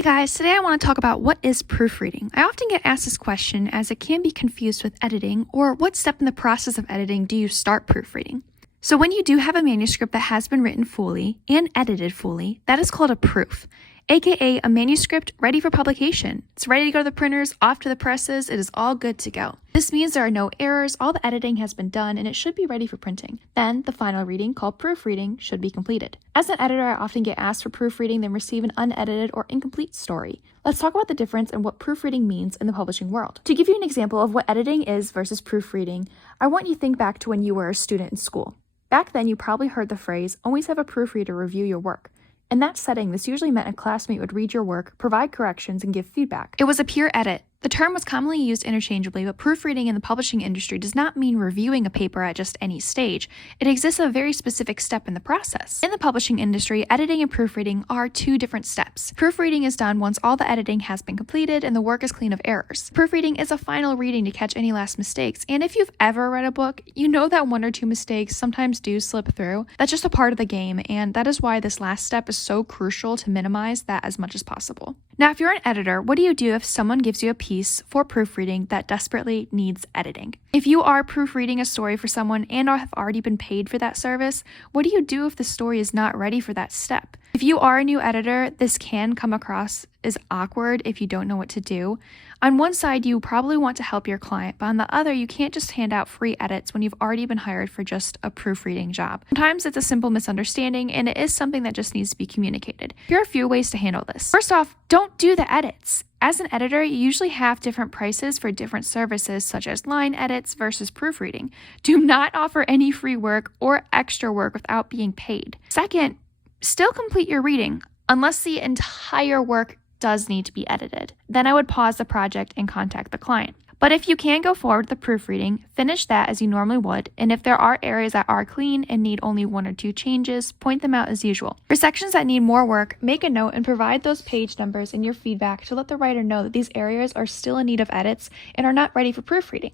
Hey guys, today I want to talk about what is proofreading. I often get asked this question as it can be confused with editing, or what step in the process of editing do you start proofreading? So when you do have a manuscript that has been written fully and edited fully, that is called a proof, aka a manuscript ready for publication. It's ready to go to the printers, off to the presses, it is all good to go. This means there are no errors, all the editing has been done, and it should be ready for printing. Then, the final reading, called proofreading, should be completed. As an editor, I often get asked for proofreading, then receive an unedited or incomplete story. Let's talk about the difference and what proofreading means in the publishing world. To give you an example of what editing is versus proofreading, I want you to think back to when you were a student in school. Back then, you probably heard the phrase, always have a proofreader review your work. In that setting, this usually meant a classmate would read your work, provide corrections, and give feedback. It was a peer edit. The term was commonly used interchangeably, but proofreading in the publishing industry does not mean reviewing a paper at just any stage. It exists at a very specific step in the process. In the publishing industry, editing and proofreading are two different steps. Proofreading is done once all the editing has been completed and the work is clean of errors. Proofreading is a final reading to catch any last mistakes, and if you've ever read a book, you know that one or two mistakes sometimes do slip through. That's just a part of the game, and that is why this last step is so crucial to minimize that as much as possible. Now, if you're an editor, what do you do if someone gives you a piece for proofreading that desperately needs editing? If you are proofreading a story for someone and have already been paid for that service, what do you do if the story is not ready for that step? If you are a new editor, this can come across as awkward if you don't know what to do. On one side, you probably want to help your client, but on the other, you can't just hand out free edits when you've already been hired for just a proofreading job. Sometimes it's a simple misunderstanding, and it is something that just needs to be communicated. Here are a few ways to handle this. First off, don't do the edits. As an editor, you usually have different prices for different services, such as line edits versus proofreading. Do not offer any free work or extra work without being paid. Second, still complete your reading, unless the entire work does need to be edited. Then I would pause the project and contact the client. But if you can go forward with the proofreading, finish that as you normally would, and if there are areas that are clean and need only one or two changes, point them out as usual. For sections that need more work, make a note and provide those page numbers in your feedback to let the writer know that these areas are still in need of edits and are not ready for proofreading.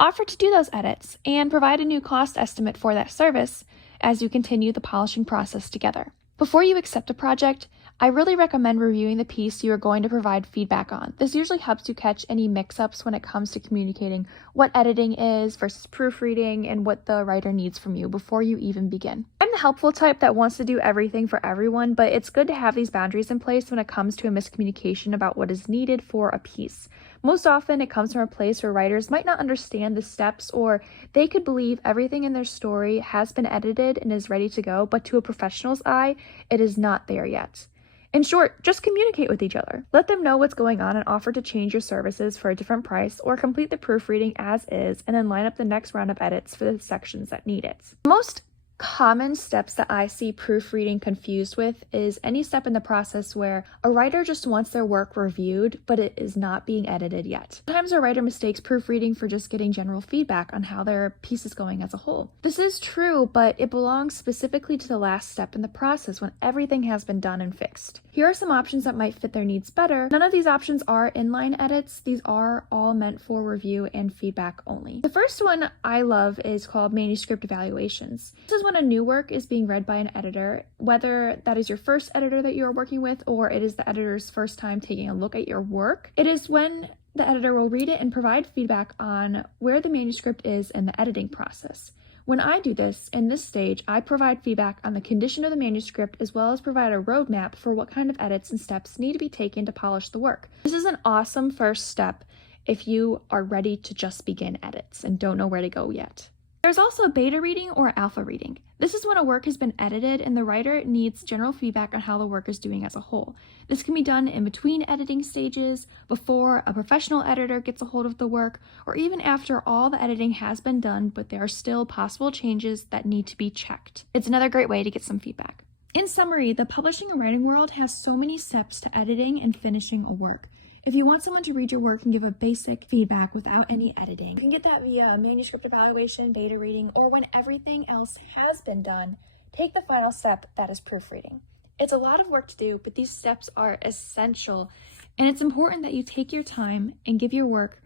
Offer to do those edits and provide a new cost estimate for that service as you continue the polishing process together. Before you accept a project, I really recommend reviewing the piece you are going to provide feedback on. This usually helps you catch any mix-ups when it comes to communicating what editing is versus proofreading and what the writer needs from you before you even begin. I'm the helpful type that wants to do everything for everyone, but it's good to have these boundaries in place when it comes to a miscommunication about what is needed for a piece. Most often, it comes from a place where writers might not understand the steps, or they could believe everything in their story has been edited and is ready to go, but to a professional's eye, it is not there yet. In short, just communicate with each other. Let them know what's going on and offer to change your services for a different price, or complete the proofreading as is and then line up the next round of edits for the sections that need it. Most common steps that I see proofreading confused with is any step in the process where a writer just wants their work reviewed, but it is not being edited yet. Sometimes a writer mistakes proofreading for just getting general feedback on how their piece is going as a whole. This is true, but it belongs specifically to the last step in the process when everything has been done and fixed. Here are some options that might fit their needs better. None of these options are inline edits. These are all meant for review and feedback only. The first one I love is called manuscript evaluations. This is when a new work is being read by an editor, whether that is your first editor that you are working with or it is the editor's first time taking a look at your work. It is when the editor will read it and provide feedback on where the manuscript is in the editing process. When I do this, in this stage, I provide feedback on the condition of the manuscript as well as provide a roadmap for what kind of edits and steps need to be taken to polish the work. This is an awesome first step if you are ready to just begin edits and don't know where to go yet. There's also beta reading or alpha reading. This is when a work has been edited and the writer needs general feedback on how the work is doing as a whole. This can be done in between editing stages, before a professional editor gets a hold of the work, or even after all the editing has been done, but there are still possible changes that need to be checked. It's another great way to get some feedback. In summary, the publishing and writing world has so many steps to editing and finishing a work. If you want someone to read your work and give a basic feedback without any editing, you can get that via manuscript evaluation, beta reading, or when everything else has been done, take the final step, that is proofreading. It's a lot of work to do, but these steps are essential, and it's important that you take your time and give your work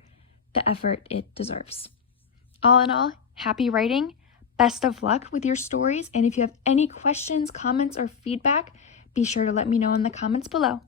the effort it deserves. All in all, happy writing, best of luck with your stories, and if you have any questions, comments, or feedback, be sure to let me know in the comments below.